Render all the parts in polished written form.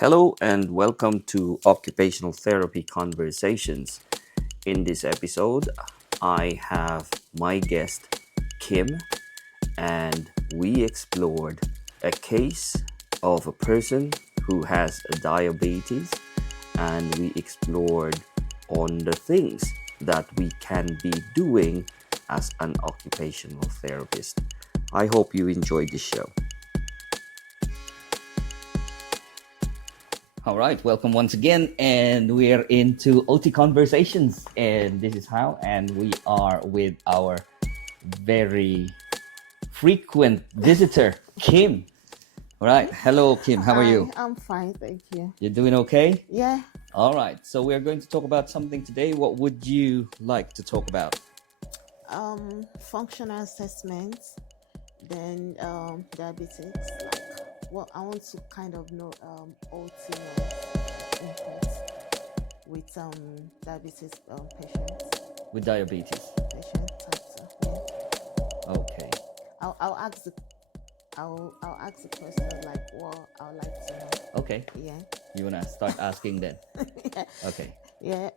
Hello and welcome to Occupational Therapy Conversations. In this episode, I have my guest Kim, and we explored a case of a person who has a diabetes, and we explored on the things that we can be doing as an occupational therapist. I hope you enjoyed the show. All right, welcome once again, and we are into OT Conversations, and this is how, and we are with our very frequent visitor, Kim. All right, hello, Kim. How are you? I'm fine, thank you. You're doing okay? Yeah. All right, so we're going to talk about something today. What would you like to talk about? Functional assessments, then diabetes. I want to kind of know OT input with diabetes patients. With diabetes. Patient type 2. Yeah. Okay. I'll ask the question like what I would like to know. Okay. Yeah. You wanna start asking then? Yeah. Okay. Yeah.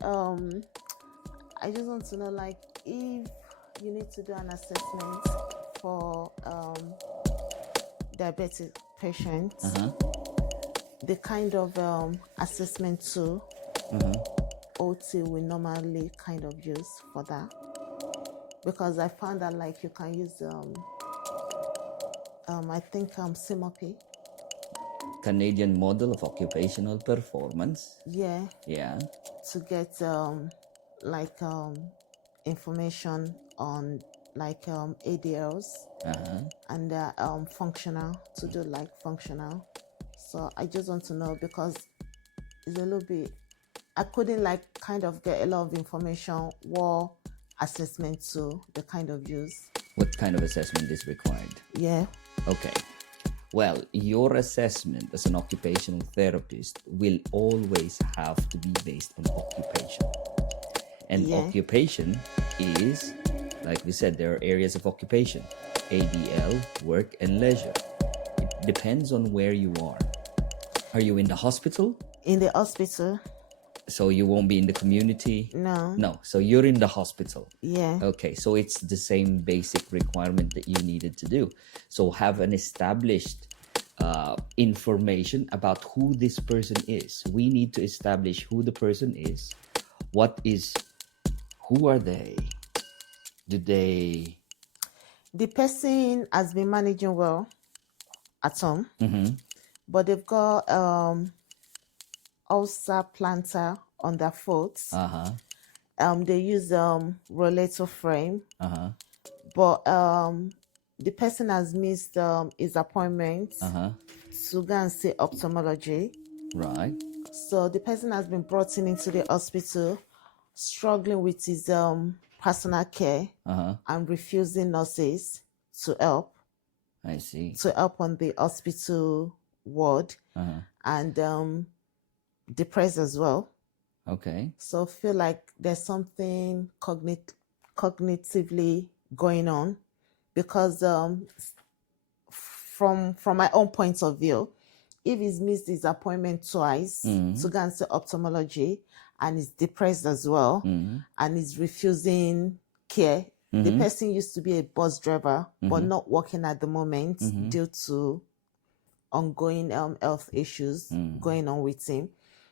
I just want to know like if you need to do an assessment for diabetic patients, the kind of assessment tool OT we normally kind of use for that, because I found that like you can use I think CMOP. Canadian Model of Occupational Performance. Yeah. Yeah. To get information on like ADLs and functional, to do like functional. So I just want to know, because it's a little bit, I couldn't like kind of get a lot of information what assessment to the kind of use. What kind of assessment is required? Yeah. Okay. Well, your assessment as an occupational therapist will always have to be based on occupation. And occupation is, like we said, there are areas of occupation: ADL, work, and leisure. It depends on where you are. Are you in the hospital? In the hospital. So you won't be in the community? No. No. So you're in the hospital. Yeah. Okay. So it's the same basic requirement that you needed to do. So have an established information about who this person is. We need to establish who the person is. Who are they? The person has been managing well at home, but they've got ulcer plantar on their foot. They use rollator frame, but the person has missed his appointment to go and see ophthalmology. Right. So the person has been brought into the hospital, struggling with his personal care and refusing nurses to help. I see. To help on the hospital ward, and depressed as well. Okay. So feel like there's something cognitively going on, because from my own point of view, if he's missed his appointment twice to go and see ophthalmology, and he's depressed as well, and he's refusing care. The person used to be a bus driver, but not working at the moment due to ongoing health issues going on with him.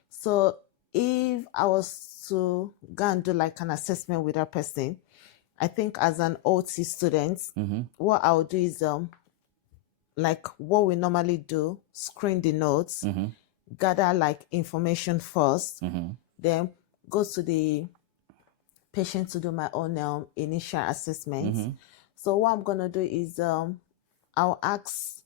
So if I was to go and do like an assessment with that person, I think as an OT student, what I would do is like what we normally do: screen the notes, gather like information first, then go to the patient to do my own initial assessment. So what I'm gonna do is I'll ask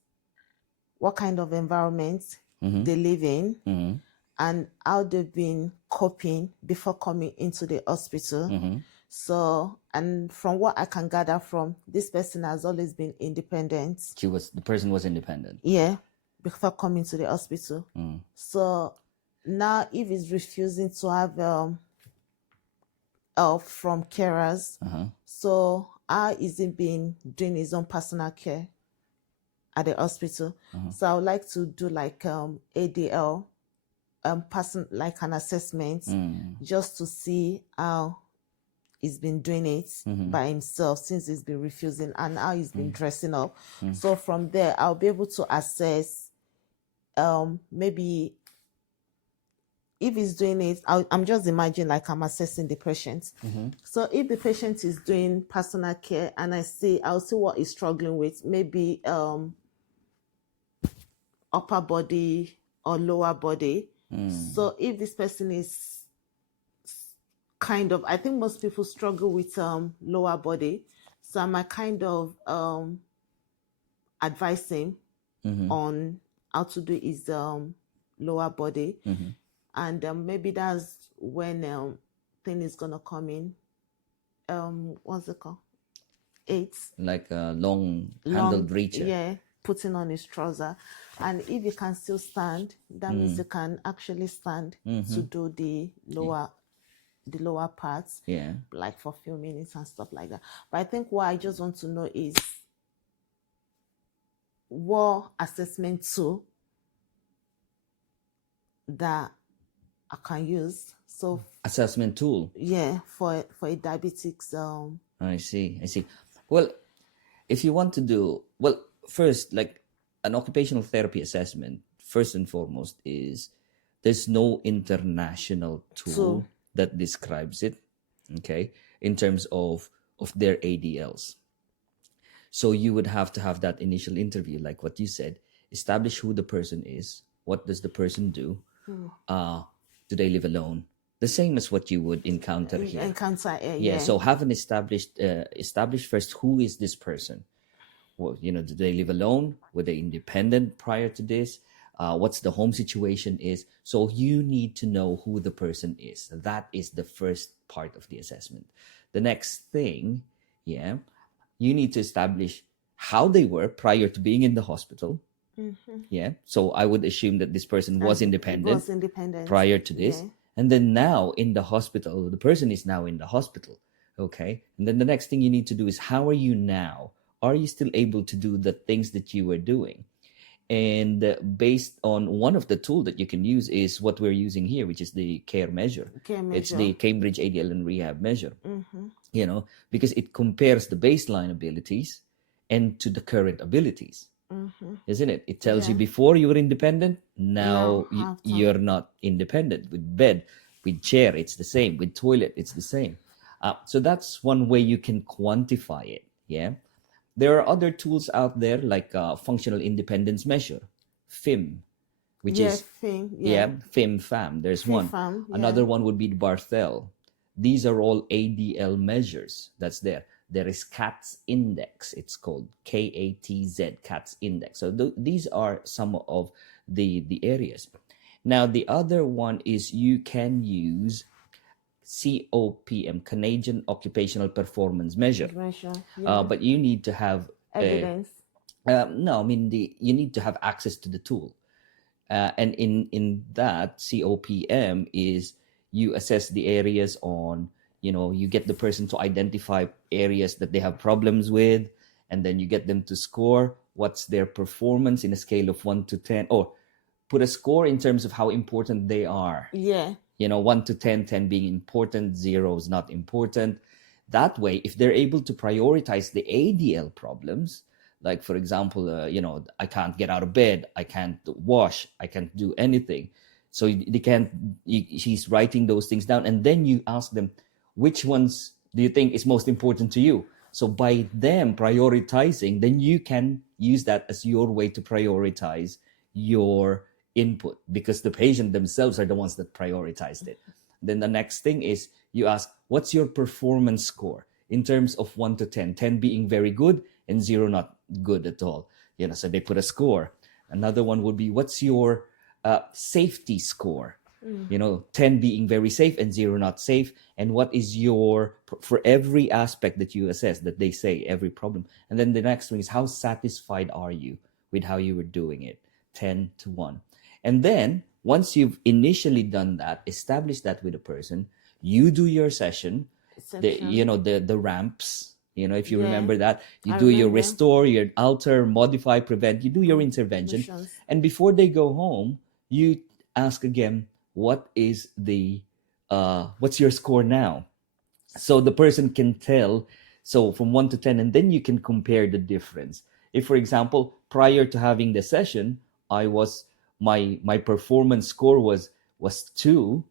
what kind of environment they live in and how they've been coping before coming into the hospital. So, and from what I can gather from this person has always been independent. The person was independent. Yeah, before coming to the hospital. So now if he's refusing to have help from carers, so how is he been doing his own personal care at the hospital? So I would like to do like ADL person like an assessment, just to see how he's been doing it by himself since he's been refusing, and how he's been dressing up. So from there, I'll be able to assess maybe if he's doing it. I'm just imagining like I'm assessing the patient. So if the patient is doing personal care and I'll see what he's struggling with, maybe upper body or lower body. So if this person is kind of, I think most people struggle with lower body, so I might kind of advise him on how to do his lower body. And maybe that's when thing is gonna come in. What's it called? Like a long handled reacher. Yeah, putting on his trouser. And if you can still stand, that means you can actually stand to do the lower parts. Yeah. Like for a few minutes and stuff like that. But I think what I just want to know is what assessment tool that I can use. So assessment tool. Yeah, for a diabetics. I see. Well, if you want to do, well, first, like an occupational therapy assessment, first and foremost is there's no international tool that describes it, okay, in terms of their ADLs. So you would have to have that initial interview, like what you said, establish who the person is, what does the person do, do they live alone? The same as what you would encounter here. Yeah. So have an established first, who is this person? Well, do they live alone? Were they independent prior to this? What's the home situation is? So you need to know who the person is. That is the first part of the assessment. The next thing, you need to establish how they were prior to being in the hospital. So I would assume that this person was independent prior to this. And then now in the hospital, the person is now in the hospital. Okay. And then the next thing you need to do is, how are you now? Are you still able to do the things that you were doing? And based on one of the tools that you can use is what we're using here, which is the care measure. It's the Cambridge ADL and Rehab measure, because it compares the baseline abilities and to the current abilities. Isn't it? It tells you before you were independent, now you're not independent. With bed, with chair, it's the same. With toilet, it's the same. So that's one way you can quantify it. Yeah. There are other tools out there like functional independence measure, FIM, which is FIM-FAM. There's one. Another one would be the Barthel. These are all ADL measures that's there. There is CATS index. It's called KATZ, CATS index. So these are some of the areas. Now, the other one is you can use COPM, Canadian Occupational Performance Measure. But you need to have evidence. You need to have access to the tool. And in that, COPM is you assess the areas on, you get the person to identify areas that they have problems with, and then you get them to score what's their performance in a scale of 1 to 10, or put a score in terms of how important they are. 1 to 10, 10 being important, 0 is not important. That way, if they're able to prioritize the ADL problems, like, for example, I can't get out of bed, I can't wash, I can't do anything. So she's writing those things down. And then you ask them, which ones do you think is most important to you? So by them prioritizing, then you can use that as your way to prioritize your input, because the patient themselves are the ones that prioritized it. Then the next thing is you ask, what's your performance score in terms of 1 to 10, 10 being very good and 0 not good at all. So they put a score. Another one would be, what's your safety score? 10 being very safe and 0 not safe. And what is for every aspect that you assess, that they say, every problem. And then the next one is, how satisfied are you with how you were doing it? 10 to 1. And then once you've initially done that, establish that with a person, you do your session, the ramps, if you remember that, you do your restore, your alter, modify, prevent, you do your intervention. And before they go home, you ask again, what is the what's your score now? So the person can tell, so from 1 to 10, and then you can compare the difference. If, for example, prior to having the session, I was my performance score was 2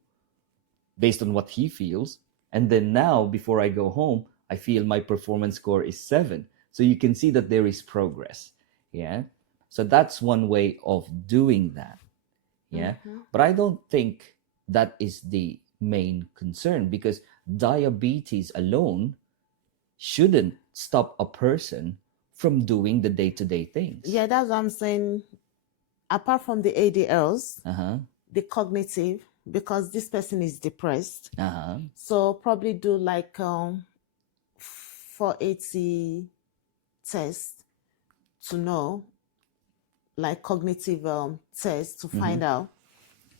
based on what he feels, and then now before I go home, I feel my performance score is 7. So you can see that there is progress. Yeah, so that's one way of doing that. Yeah, but I don't think that is the main concern, because diabetes alone shouldn't stop a person from doing the day-to-day things. Yeah, that's what I'm saying. Apart from the ADLs, the cognitive, because this person is depressed, so probably do like 480 test to know, like cognitive test to find out.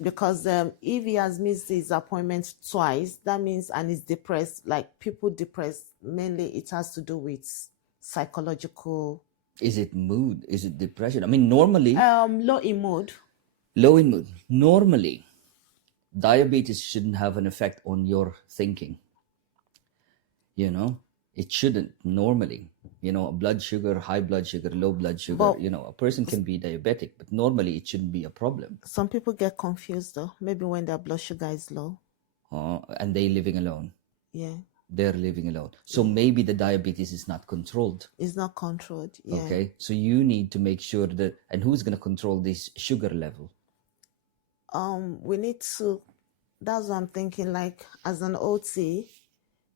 Because if he has missed his appointment twice, that means, and is depressed, like people depressed, mainly it has to do with psychological. Is it mood? Is it depression? I mean, normally Low in mood. low in mood. Normally, diabetes shouldn't have an effect on your thinking. You know, it shouldn't normally. You know, blood sugar, high blood sugar, low blood sugar, But you know, a person can be diabetic, but normally it shouldn't be a problem. some people get confused though, maybe when their blood sugar is low. And they living alone. Yeah. They're living alone. So maybe the diabetes is not controlled. It's not controlled. Yeah. Okay. So you need to make sure that, and who's going to control this sugar level? We need to, that's what I'm thinking, like as an OT,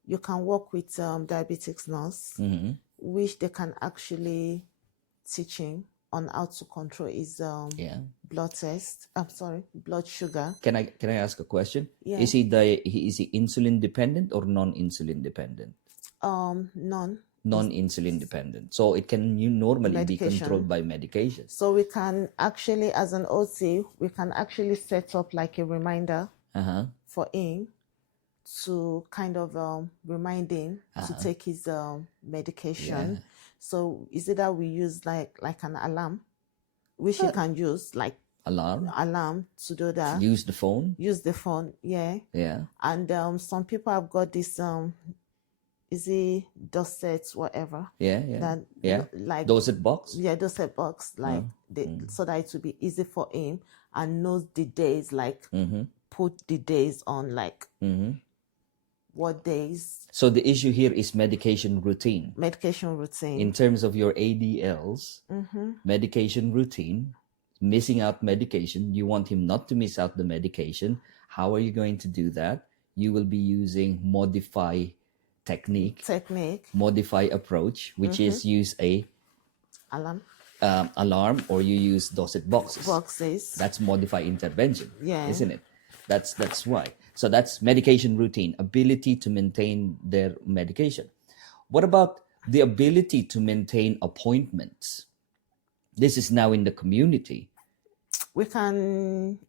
you can work with diabetics nurse, which they can actually teach him on how to control his blood test. I'm sorry, blood sugar. Can I ask a question? Yeah. Is he insulin dependent or non-insulin dependent? Non-insulin dependent. So it can normally be controlled by medication. So we can actually, as an OT, we can actually set up like a reminder for him to kind of remind him to take his medication. Yeah. So is it that we use like an alarm, which you can use like alarm to do that. Use the phone. Yeah. Yeah. And some people have got this is it Dorset whatever. Yeah. That, like Dorset box. Yeah, Dorset box, like so that it will be easy for him and knows the days, like put the days on, like what days. So the issue here is medication routine. In terms of your ADLs, medication routine, missing out medication. You want him not to miss out the medication. How are you going to do that? You will be using modify technique, modify approach, which is use a alarm, or you use Dorset boxes. That's modify intervention, isn't it? That's why. So that's medication routine, ability to maintain their medication. What about the ability to maintain appointments? This is now in the community. We can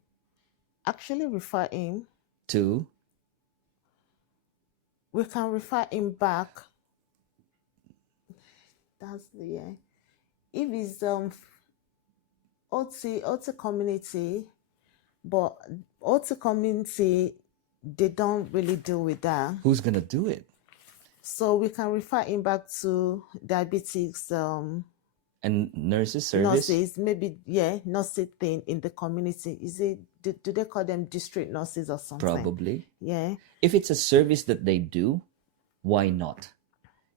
actually refer him to. We can refer him back. That's the if it's OT community, but OT community, they don't really deal with that. Who's gonna do it? So we can refer him back to diabetics and nurses service. Nurses, maybe nurses thing in the community. Is it? Do they call them district nurses or something? Probably. Yeah. If it's a service that they do, why not?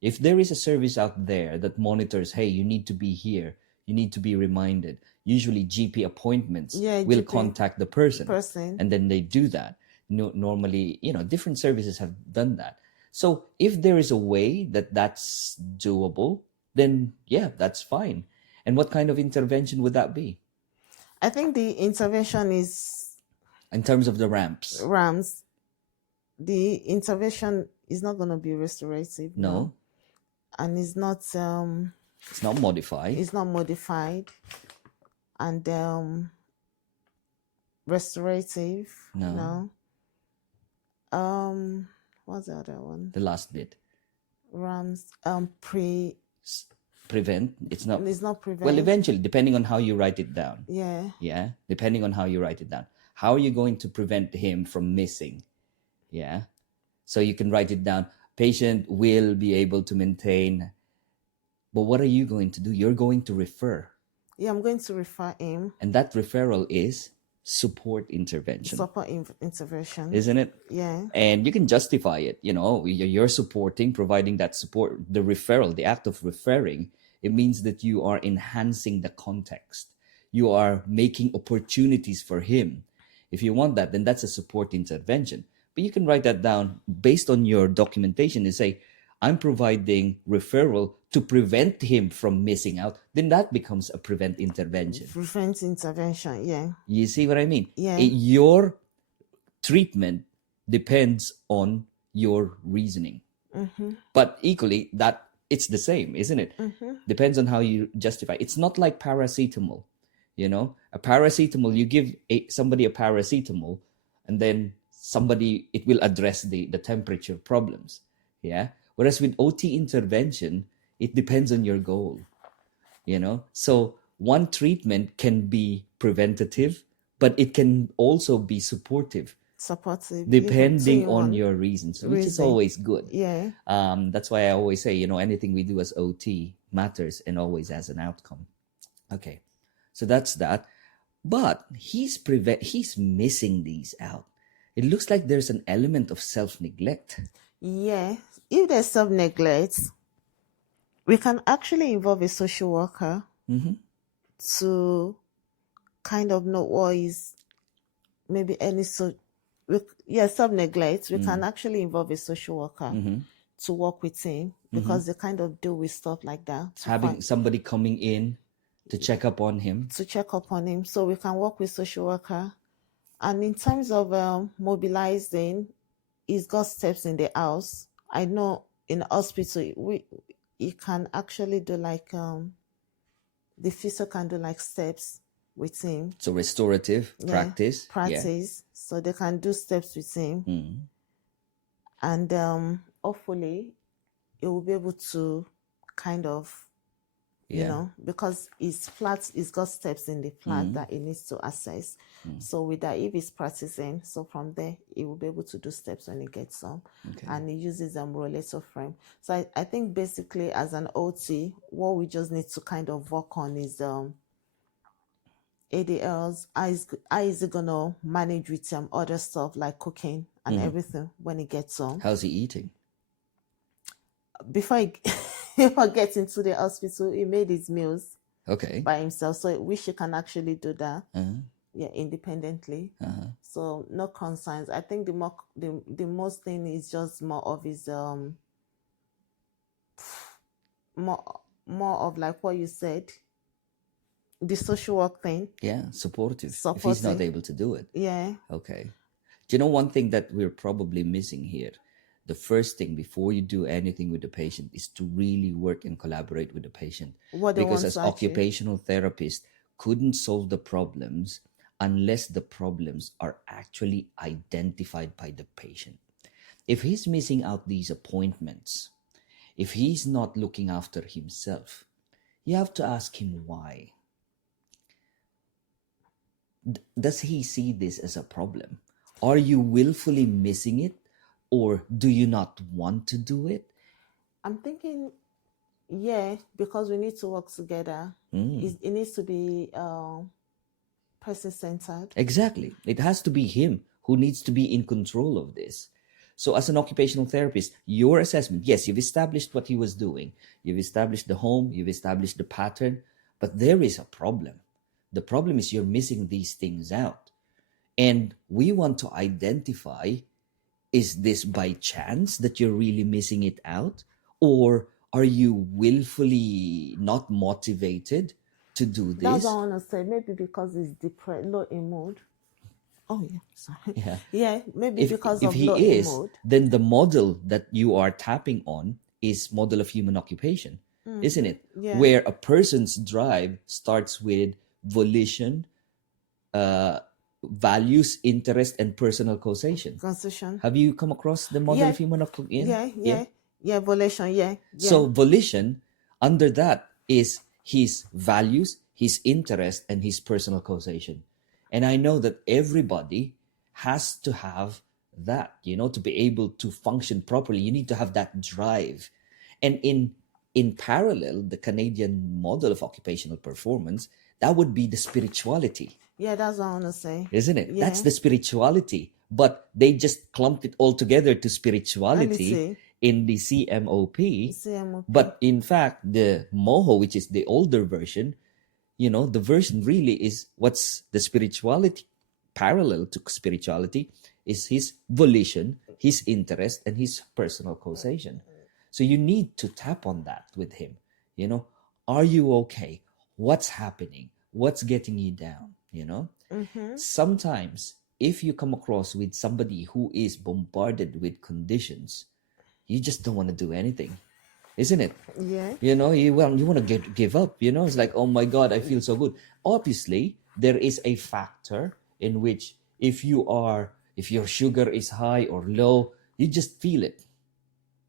If there is a service out there that monitors, hey, you need to be here, you need to be reminded. Usually GP appointments will contact the person, and then they do that. Normally, different services have done that. So if there is a way that's doable, then that's fine. And what kind of intervention would that be? I think the intervention is... In terms of the ramps. The intervention is not going to be restorative. No. And it's not... it's not modified. It's not modified. And restorative. No. What's the other one? The last bit. Rams. Prevent. It's not prevent. Well, eventually, depending on how you write it down. Yeah. Depending on how you write it down. How are you going to prevent him from missing? Yeah. So you can write it down. Patient will be able to maintain. But what are you going to do? You're going to refer. Yeah, I'm going to refer him. And that referral is support intervention. Support intervention. Isn't it? Yeah. And you can justify it. You're supporting, providing that support. The referral, the act of referring, it means that you are enhancing the context. You are making opportunities for him. If you want that, then that's a support intervention. But you can write that down based on your documentation and say, I'm providing referral to prevent him from missing out. Then that becomes a prevent intervention. Prevent intervention, yeah. You see what I mean? Yeah. Your treatment depends on your reasoning. But equally, that it's the same, isn't it? Depends on how you justify. It's not like paracetamol. A paracetamol, you give somebody a paracetamol, and then it will address the temperature problems. Yeah. Whereas with OT intervention, it depends on your goal. So one treatment can be preventative, but it can also be supportive. Depending on your reasons, which is always good. Yeah. That's why I always say, anything we do as OT matters and always has an outcome. Okay. So that's that. But he's missing these out. It looks like there's an element of self-neglect. Yeah. If there's self-neglect, we can actually involve a social worker to kind of know what is maybe any self-neglect. We can actually involve a social worker to work with him because they kind of deal with stuff like that. Having somebody coming in to check up on him. So we can work with social worker. And in terms of mobilizing, he's got steps in the house. I know in the hospital, you can actually do like, the physio can do like steps with him. So restorative practice. So they can do steps with him. And hopefully it will be able to kind of, because he's got steps in the flat that he needs to access. So with that, if he's practicing, so from there, he will be able to do steps when he gets some. Okay. And he uses rollator frame. So I think basically as an OT, what we just need to kind of work on is ADLs. How is he going to manage with other stuff like cooking and everything when he gets home? How's he eating? Before he gets into the hospital, he made his meals by himself. So I wish he can actually do that, independently. So no concerns. I think the most thing is just more of his more of like what you said, the social work thing. Yeah, supportive. If he's not able to do it. Yeah. Okay. Do you know one thing that we're probably missing here? The first thing before you do anything with the patient is to really work and collaborate with the patient. Because as occupational therapists, couldn't solve the problems unless the problems are actually identified by the patient. If he's missing out these appointments, if he's not looking after himself, you have to ask him why. Does he see this as a problem? Are you willfully missing it? Or do you not want to do it? I'm thinking, because we need to work together. It needs to be person-centered. Exactly. It has to be him who needs to be in control of this. So as an occupational therapist, your assessment, yes, you've established what he was doing. You've established the home. You've established the pattern. But there is a problem. The problem is you're missing these things out. And we want to identify, is this by chance that you're really missing it out? Or are you willfully not motivated to do this? That's what I want to say. Maybe because he's depressed, low in mood. Oh, yeah. Sorry. Yeah, maybe because of low in mood. Then the model that you are tapping on is model of human occupation, isn't it? Yeah. Where a person's drive starts with volition, values, interest, and personal causation. Have you come across the model of human occupation? Yeah, volition, So volition, under that is his values, his interest, and his personal causation. And I know that everybody has to have that, to be able to function properly. You need to have that drive. And in parallel, the Canadian model of occupational performance, that would be the spirituality. Yeah, that's what I want to say. Isn't it? Yeah. That's the spirituality. But they just clumped it all together to spirituality in the CMOP. But in fact, the MOHO, which is the older version, the version really is what's the spirituality parallel to spirituality is his volition, his interest, and his personal causation. So you need to tap on that with him. Are you okay? What's happening? What's getting you down? Sometimes if you come across with somebody who is bombarded with conditions, you just don't want to do anything, isn't it? Yeah. You want to give up. It's like, oh my God, I feel so good. Obviously, there is a factor in which if your sugar is high or low, you just feel it,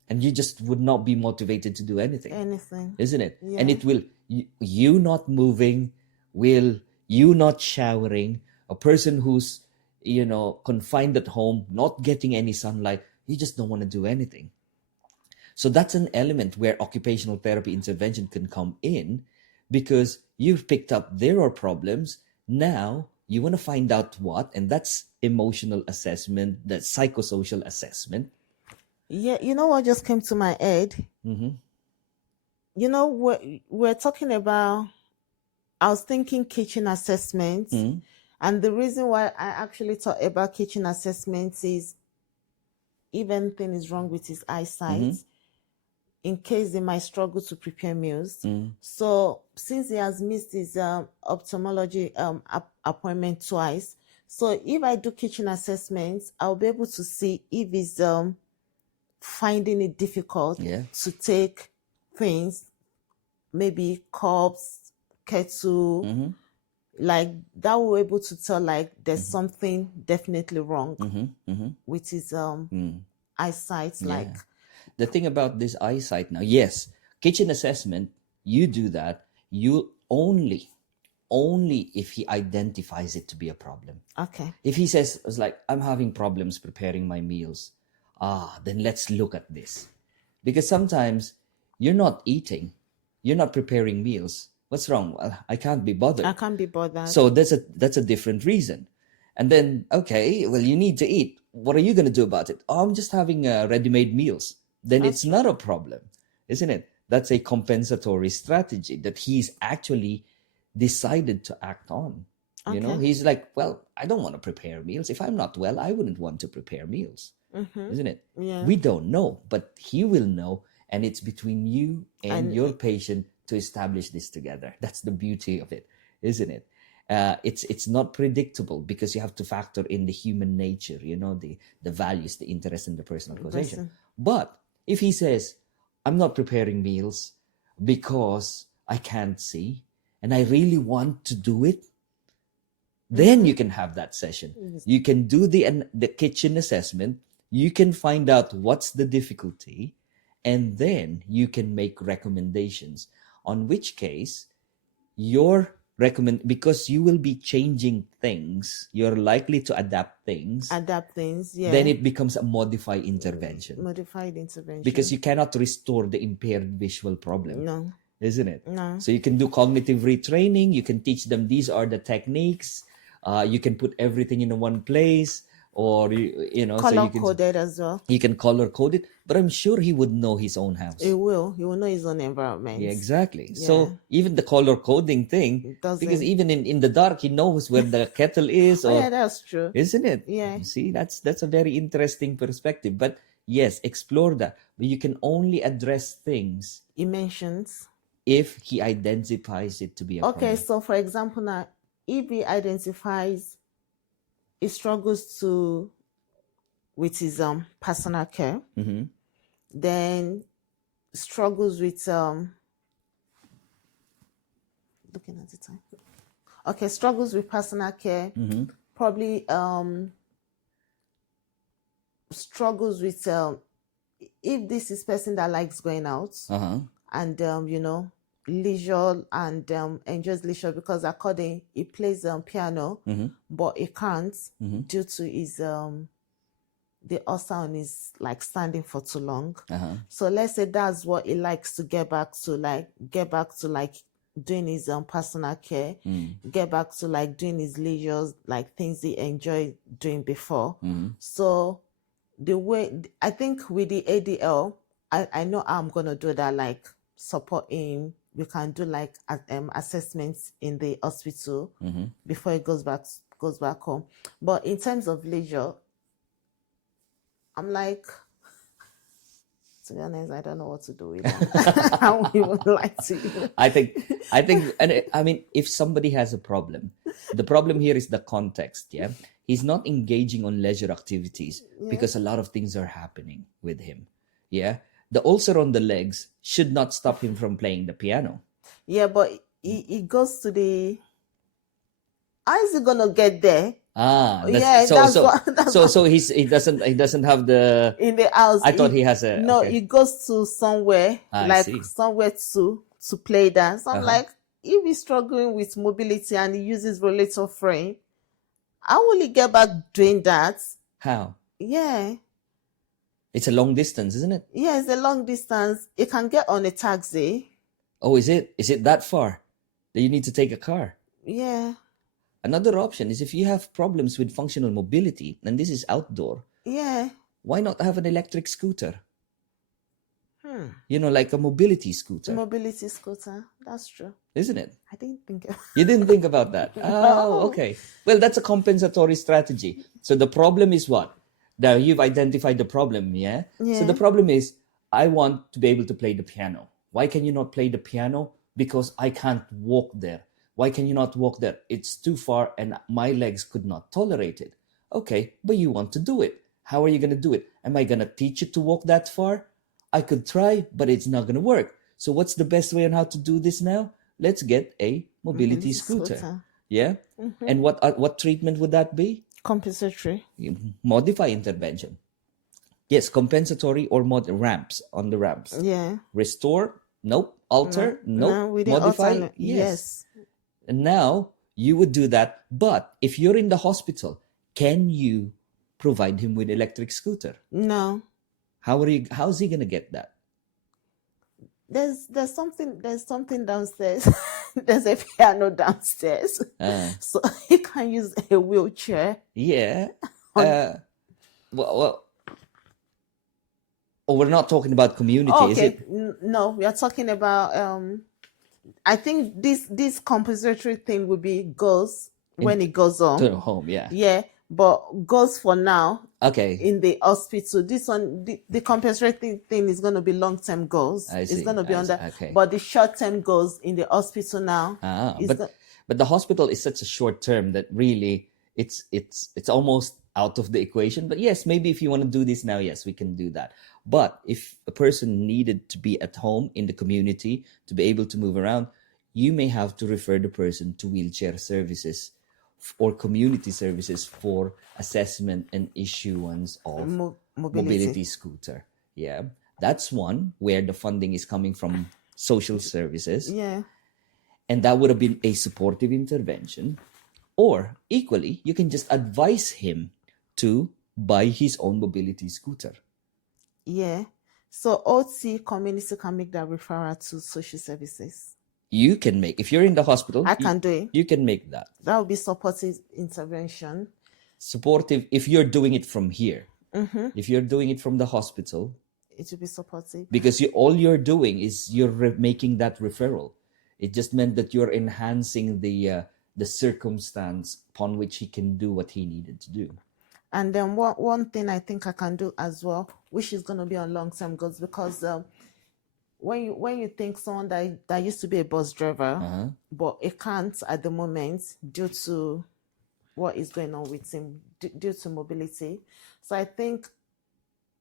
and you just would not be motivated to do anything, isn't it? Yeah. And it will you not moving, will you not showering, a person who's confined at home, not getting any sunlight, you just don't want to do anything. So that's an element where occupational therapy intervention can come in, because you've picked up there are problems. Now you want to find out what, and that's emotional assessment, that's psychosocial assessment. Yeah, what just came to my head? We're talking about, I was thinking kitchen assessments. And the reason why I actually thought about kitchen assessments is if anything is wrong with his eyesight, in case they might struggle to prepare meals. So since he has missed his ophthalmology appointment twice, so if I do kitchen assessments, I'll be able to see if he's finding it difficult to take things, maybe cups, kettle, like that. We're able to tell like there's something definitely wrong with his eyesight. Like the thing about this eyesight now, yes, kitchen assessment, you do that, you only if he identifies it to be a problem. Okay. If he says, it's like, I'm having problems preparing my meals, then let's look at this. Because sometimes you're not eating, you're not preparing meals. What's wrong? Well, I can't be bothered. So that's a different reason. And then, okay, well, you need to eat. What are you going to do about it? Oh, I'm just having ready-made meals. Then it's not a problem, isn't it? That's a compensatory strategy that he's actually decided to act on. He's like, well, I don't want to prepare meals. If I'm not well, I wouldn't want to prepare meals, isn't it? Yeah. We don't know, but he will know. And it's between you and your patient to establish this together. That's the beauty of it, isn't it? It's not predictable because you have to factor in the human nature, the values, the interest, and the personal causation. But if he says, I'm not preparing meals because I can't see and I really want to do it, then you can have that session. You can do the kitchen assessment. You can find out what's the difficulty, and then you can make recommendations, on which case because you will be changing things, you're likely to adapt things, then it becomes a modified intervention, because you cannot restore the impaired visual problem, isn't it? So you can do cognitive retraining, you can teach them these are the techniques, you can put everything in one place, or color coded as well. You can color code it, but I'm sure he would know his own house. He will know his own environment. Yeah, exactly. Yeah. So even the color coding thing, because even in the dark, he knows where the kettle is. Yeah, that's true. Isn't it? Yeah. See, that's a very interesting perspective. But yes, explore that. But you can only address things he mentions if he identifies it to be a problem. Okay, so for example now, if he identifies he struggles with his personal care, then struggles with looking at the time. Okay, struggles with personal care, probably struggles with if this is person that likes going out and leisure and enjoys leisure, because according he plays piano, but he can't due to his the ulcer on his like standing for too long. So let's say that's what he likes to get back to, like doing his personal care, get back to like doing his leisure, like things he enjoyed doing before. So the way I think with the ADL, I know how I'm gonna do that, like support him. We can do like assessments in the hospital before he goes back home. But in terms of leisure, I'm like, to be honest, I don't know what to do with that. I won't even lie to you. I think, and I mean, if somebody has a problem, the problem here is the context. Yeah, he's not engaging on leisure activities because a lot of things are happening with him. Yeah, the ulcer on the legs should not stop him from playing the piano. Yeah, but he goes to the. How is he gonna get there? So he doesn't have the in the house. I thought he has a no. Okay. He goes to somewhere somewhere to play that. So I'm like, if he's struggling with mobility and he uses rollator frame, how will he get back doing that? How? Yeah. It's a long distance, isn't it? Yeah, it's a long distance. He can get on a taxi. Oh, is it? Is it that far that you need to take a car? Yeah. Another option is if you have problems with functional mobility, and this is outdoor. Yeah. Why not have an electric scooter? You know, like a mobility scooter. Mobility scooter. That's true. Isn't it? I didn't think of You didn't think about that? Oh, okay. Well, that's a compensatory strategy. So the problem is what? Now you've identified the problem, yeah? So the problem is, I want to be able to play the piano. Why can you not play the piano? Because I can't walk there. Why can you not walk there? It's too far and my legs could not tolerate it. Okay, but you want to do it. How are you going to do it? Am I going to teach you to walk that far? I could try, but it's not going to work. So what's the best way on how to do this now? Let's get a mobility scooter. Yeah? And what treatment would that be? Compensatory. Modify intervention. Yes, compensatory or ramps, on the ramps. Yeah. Restore? Nope. Alter? No, nope. Modify? Yes. And now you would do that. But if you're in the hospital, can you provide him with electric scooter? No. How's he gonna get that? There's something downstairs. There's a piano downstairs. So he can use a wheelchair. Yeah. Well, we're not talking about community, is it? No, we are talking about I think this compensatory thing will be goes when it goes on. To home, yeah. Yeah, but goes for now. Okay. In the hospital. This one, the compensatory thing is going to be long-term goals. It's going to be on that. Okay. But the short-term goals in the hospital now. But the hospital is such a short term that really it's almost out of the equation. But yes, maybe if you want to do this now, yes, we can do that. But if a person needed to be at home in the community to be able to move around, you may have to refer the person to wheelchair services or community services for assessment and issuance of mobility scooter. Yeah, that's one where the funding is coming from social services. Yeah. And that would have been a supportive intervention. Or equally, you can just advise him to buy his own mobility scooter. Yeah. So OT community can make that referral to social services. You can make, if you're in the hospital, I can do it. You can make that. That would be supportive intervention. Supportive if you're doing it from here. If you're doing it from the hospital, it will be supportive. Because all you're doing is you're making that referral. It just meant that you're enhancing the circumstance upon which he can do what he needed to do. And then one thing I think I can do as well, which is going to be on long-term goals, because when you think someone that used to be a bus driver, but it can't at the moment due to what is going on with him, due to mobility. So I think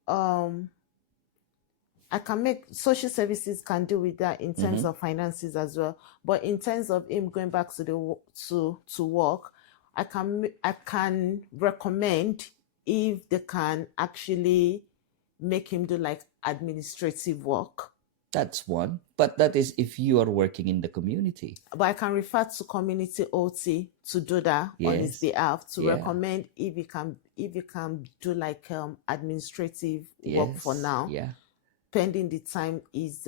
I can make social services can do with that in terms of finances as well. But in terms of him going back to work, I can recommend if they can actually make him do like administrative work. That's one. But that is if you are working in the community. But I can refer to community OT to do that on his Yes. behalf, to Yeah. recommend if you can do like administrative work for Yes. now, Yeah. pending the time is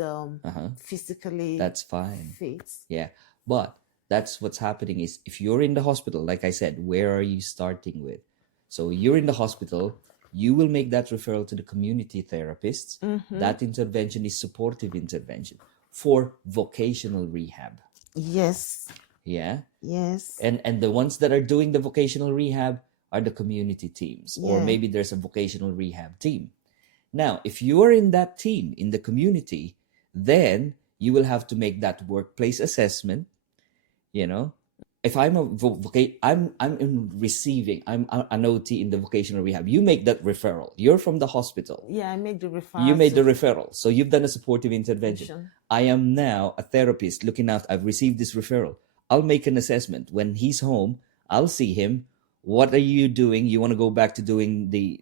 physically That's fine. fit. Yeah. But that's what's happening is if you're in the hospital, like I said, where are you starting with? So you're in the hospital, you will make that referral to the community therapists. That intervention is supportive intervention for vocational rehab. Yes. Yeah. Yes. And the ones that are doing the vocational rehab are the community teams, or Yeah. maybe there's a vocational rehab team. Now, if you are in that team in the community, then you will have to make that workplace assessment. You know, if I'm I'm in receiving, I'm an OT in the vocational rehab. You make that referral. You're from the hospital. Yeah, I made the referral. You made the referral, so you've done a supportive intervention. I am now a therapist looking out. I've received this referral. I'll make an assessment. When he's home, I'll see him. What are you doing? You want to go back to doing the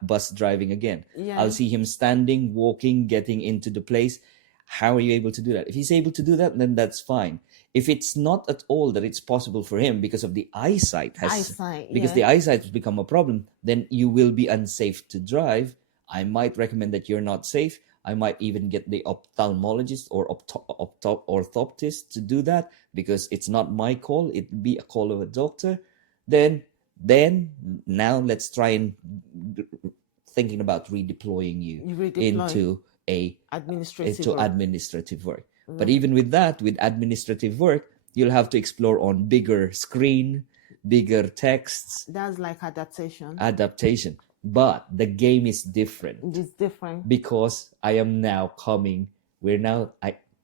bus driving again? Yeah. I'll see him standing, walking, getting into the place. How are you able to do that? If he's able to do that, then that's fine. If it's not at all that it's possible for him because of the eyesight, because the eyesight has become a problem, then you will be unsafe to drive. I might recommend that you're not safe. I might even get the ophthalmologist or orthoptist to do that, because it's not my call. It'd be a call of a doctor. Then now let's try and thinking about redeploying you into administrative work. But even with that, with administrative work, you'll have to explore on bigger screen, bigger texts. That's like adaptation. But the game is different. It's different because we're now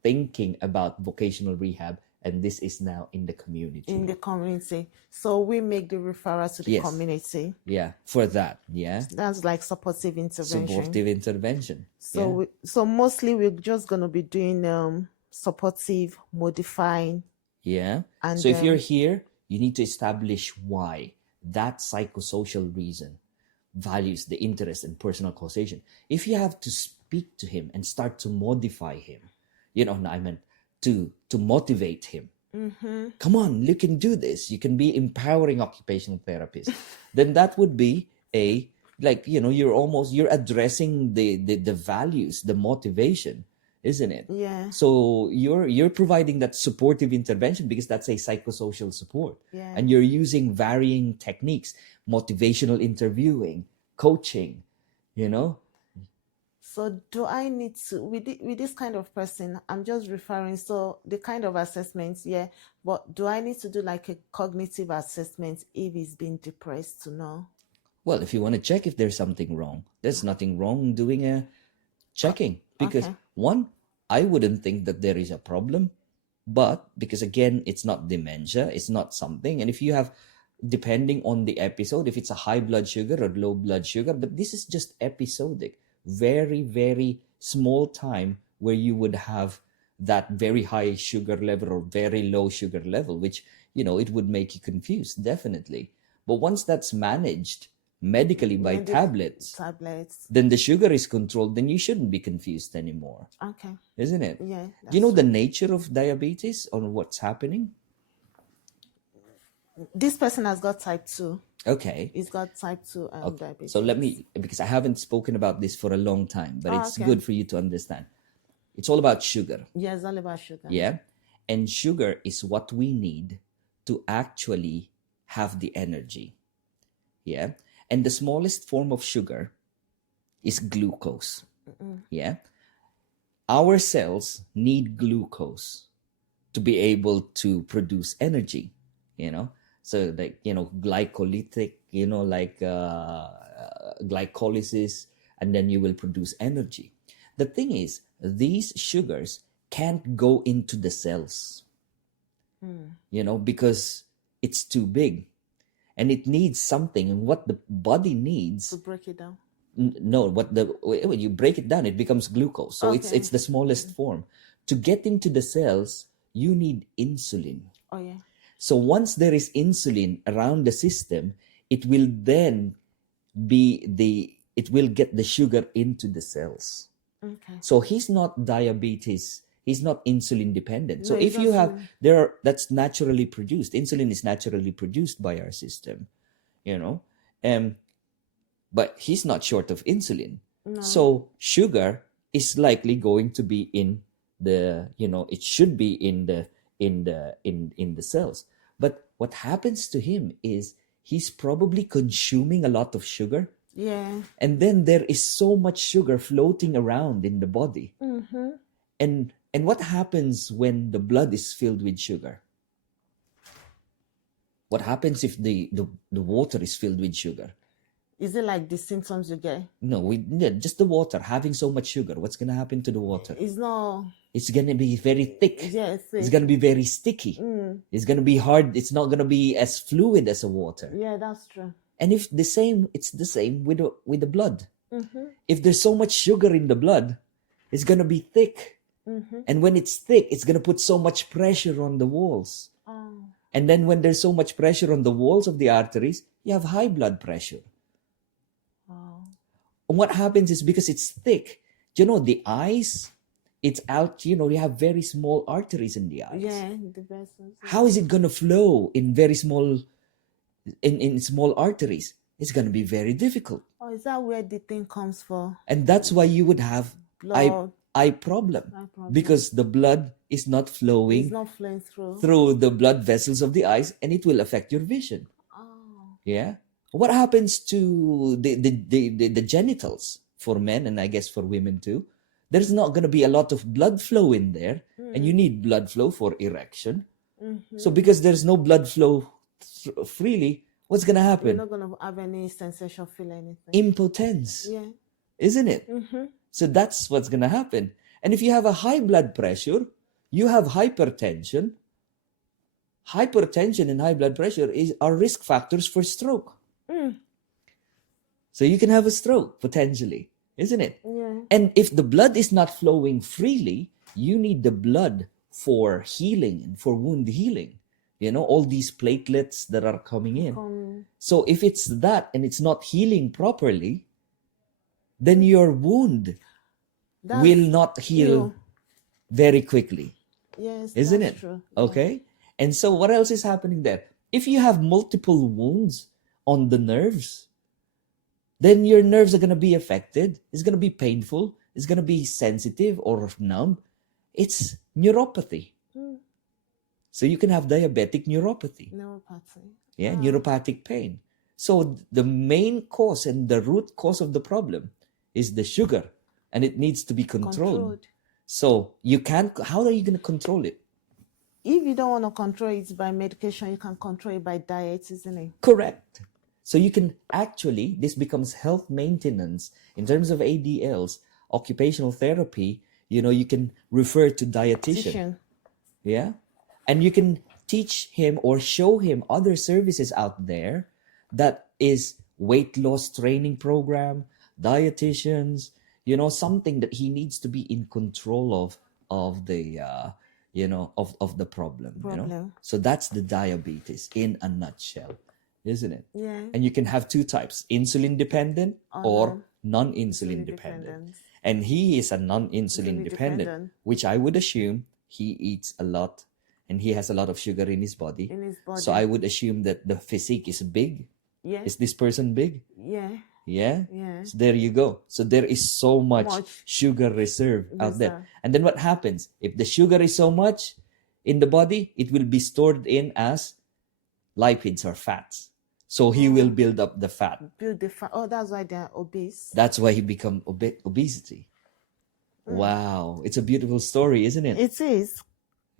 thinking about vocational rehab, and this is now in the community. So we make the referral to the community. Yeah, for that. Yeah, that's like supportive intervention. So so mostly we're just going to be doing supportive, modifying. Yeah. And so if you're here, you need to establish why. That psychosocial reason, values, the interest, and personal causation. If you have to speak to him and start to modify him, I meant to motivate him. Come on, you can do this. You can be empowering occupational therapist. Then that would be you're addressing the values, the motivation, isn't it? Yeah. So you're providing that supportive intervention because that's a psychosocial support. Yeah. And you're using varying techniques, motivational interviewing, coaching, So do I need to, with this kind of person, I'm just referring, so the kind of assessments, but do I need to do like a cognitive assessment if he's been depressed to know? Well, if you want to check if there's something wrong, there's nothing wrong doing a checking. Because one, I wouldn't think that there is a problem, but because again, it's not dementia, it's not something. And if you have, depending on the episode, if it's a high blood sugar or low blood sugar, but this is just episodic, very, very small time where you would have that very high sugar level or very low sugar level, which, it would make you confused, definitely. But once that's managed medically by tablets, then the sugar is controlled, then you shouldn't be confused anymore. Okay. Isn't it? Yeah. Do you know the nature of diabetes or what's happening? This person has got type 2. Okay. He's got type 2 diabetes. So because I haven't spoken about this for a long time, but it's good for you to understand. It's all about sugar. Yeah, it's all about sugar. Yeah. And sugar is what we need to actually have the energy. Yeah. And the smallest form of sugar is glucose. Yeah. Our cells need glucose to be able to produce energy, So glycolytic, glycolysis, and then you will produce energy. The thing is, these sugars can't go into the cells, because it's too big. And it needs something, and what the body needs to break it down. No, when you break it down, it becomes glucose. So it's the smallest form. To get into the cells, you need insulin. Oh yeah. So once there is insulin around the system, it will then get the sugar into the cells. Okay. So he's not diabetes. He's not insulin dependent. So No, if it's you not have, slim. that's naturally produced. Insulin is naturally produced by our system, you know. But he's not short of insulin. No. So sugar is likely going to be in the, it should be in the cells. But what happens to him is he's probably consuming a lot of sugar. Yeah. And then there is so much sugar floating around in the body. Mm-hmm. And what happens when the blood is filled with sugar? What happens if the water is filled with sugar? Is it like the symptoms you get? No, just the water having so much sugar. What's going to happen to the water? It's not. It's going to be very thick. Yeah, it's going to be very sticky. It's going to be hard. It's not going to be as fluid as a water. Yeah, that's true. And it's the same with the blood. Mm-hmm. If there's so much sugar in the blood, it's going to be thick. Mm-hmm. And when it's thick, it's going to put so much pressure on the walls. Oh. And then when there's so much pressure on the walls of the arteries, you have high blood pressure. Oh. And what happens is because it's thick, the eyes, it's out, you have very small arteries in the eyes. Yeah, the vessels. How is it going to flow in very small, in small arteries? It's going to be very difficult. Oh, is that where the thing comes from? And that's why you would have eye problem. Because the blood is not flowing. It's not flowing through the blood vessels of the eyes, and it will affect your vision. Oh. Yeah. What happens to the genitals for men, and I guess for women too? There's not going to be a lot of blood flow in there, and you need blood flow for erection. Mm-hmm. So because there's no blood flow freely, what's going to happen? You're not going to have any sensation, feel anything. Impotence. Yeah. Isn't it? Mm-hmm. So that's what's going to happen. And if you have a high blood pressure, you have hypertension. Hypertension and high blood pressure are risk factors for stroke. So you can have a stroke potentially, isn't it? Yeah. And if the blood is not flowing freely, you need the blood for healing and for wound healing. All these platelets that are coming in. So if it's that and it's not healing properly, then your wound will not heal very quickly. Yes, isn't that's it? true. Okay. Yeah. And so what else is happening there? If you have multiple wounds on the nerves, then your nerves are going to be affected. It's going to be painful. It's going to be sensitive or numb. It's neuropathy. So you can have diabetic neuropathy. Neuropathy. Yeah, neuropathic pain. So the main cause and the root cause of the problem is the sugar, and it needs to be controlled. So how are you going to control it? If you don't want to control it by medication, you can control it by diet, isn't it? Correct. So you can actually, this becomes health maintenance in terms of ADLs, occupational therapy. You can refer to dietitian. Yeah. And you can teach him or show him other services out there that is weight loss training program, dietitians, something that he needs to be in control of the of the problem. So that's the diabetes in a nutshell, isn't it? Yeah. And you can have two types, insulin dependent or non-insulin dependent. And he is a non-insulin dependent, which I would assume he eats a lot and he has a lot of sugar in his body. So I would assume that the physique is big. Yeah. Is this person big? Yeah. Yeah? Yeah. So there you go. So there is so much sugar reserve out there. And then what happens? If the sugar is so much in the body, it will be stored in as lipids or fats. So he will build up the fat. Oh, that's why they're obese. That's why he become obesity. Wow. It's a beautiful story, isn't it? It is.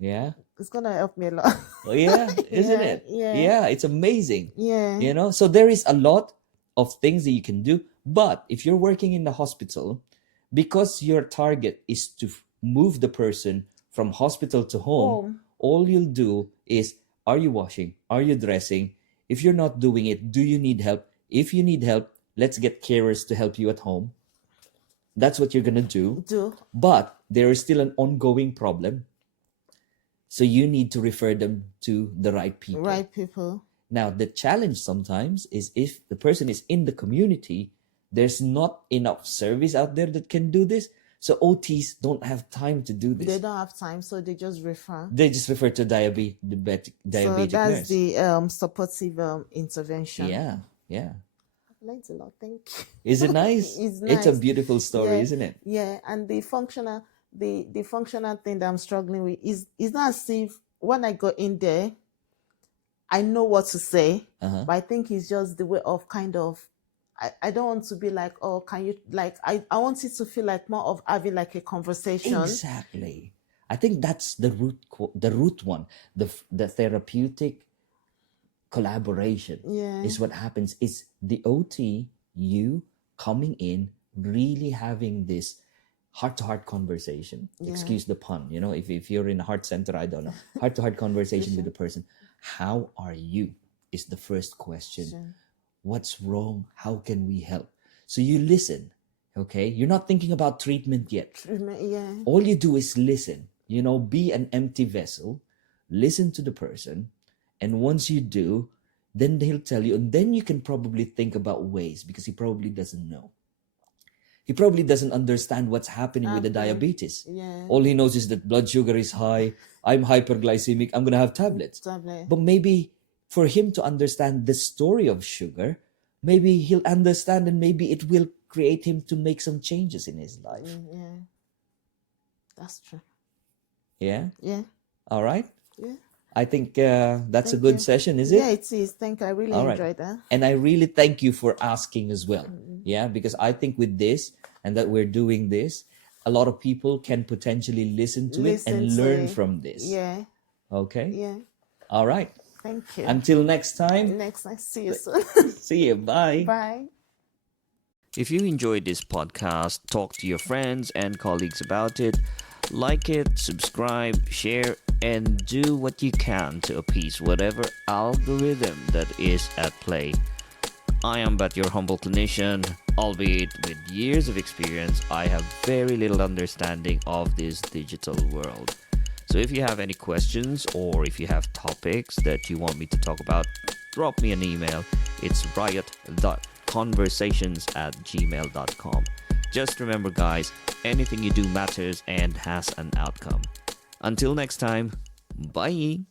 Yeah. It's going to help me a lot. Oh, yeah, isn't it? Yeah. Yeah, it's amazing. Yeah. So there is a lot of things that you can do. But if you're working in the hospital, because your target is to move the person from hospital to home, all you'll do is, are you washing? Are you dressing? If you're not doing it, do you need help? If you need help, let's get carers to help you at home. That's what you're going to do. But there is still an ongoing problem. So you need to refer them to the right people. Right people. Now, the challenge sometimes is if the person is in the community, there's not enough service out there that can do this. So OTs don't have time to do They this. don't have time, so they just refer. They just refer to diabetic So that's nurse. the supportive intervention. Yeah. I've learned a lot. Thank you. Is it nice? It's It's a nice. beautiful story, Yeah, isn't it? Yeah, and the functional thing that I'm struggling with is not as if when I go in there, I know what to say, but I think it's just the way of kind of, I don't want to be like, oh, can you, like, I want it to feel like more of having like a conversation. Exactly. I think that's the root one. The therapeutic collaboration is what happens. Is the OT, you coming in, really having this heart-to-heart conversation. Excuse the pun. If you're in a heart center, I don't know. Heart-to-heart conversation with the person. How are you? Is the first question. Sure. What's wrong? How can we help? So you listen, okay? You're not thinking about treatment yet. All you do is listen. Be an empty vessel. Listen to the person. And once you do, then he'll tell you. And then you can probably think about ways, because he probably doesn't know. He probably doesn't understand what's happening with the diabetes. All he knows is that blood sugar is high. I'm hyperglycemic. I'm going to have tablets. But maybe for him to understand the story of sugar, maybe he'll understand, and maybe it will create him to make some changes in his life. Yeah. That's true. Yeah? Yeah. All right? Yeah. I think that's a good session, is it? Yeah, it is. Thank you. I really enjoyed that. And I really thank you for asking as well. Yeah, because I think with this, and that we're doing this, a lot of people can potentially listen to it and learn from this. Yeah. Okay? Yeah. All right. Thank you. Until next time. Next time. See you soon. See you. Bye. Bye. If you enjoyed this podcast, talk to your friends and colleagues about it. Like it, subscribe, share, and do what you can to appease whatever algorithm that is at play. I am but your humble clinician, albeit with years of experience, I have very little understanding of this digital world. So if you have any questions, or if you have topics that you want me to talk about, drop me an email. It's riot.conversations@gmail.com. Just remember, guys, anything you do matters and has an outcome. Until next time, bye.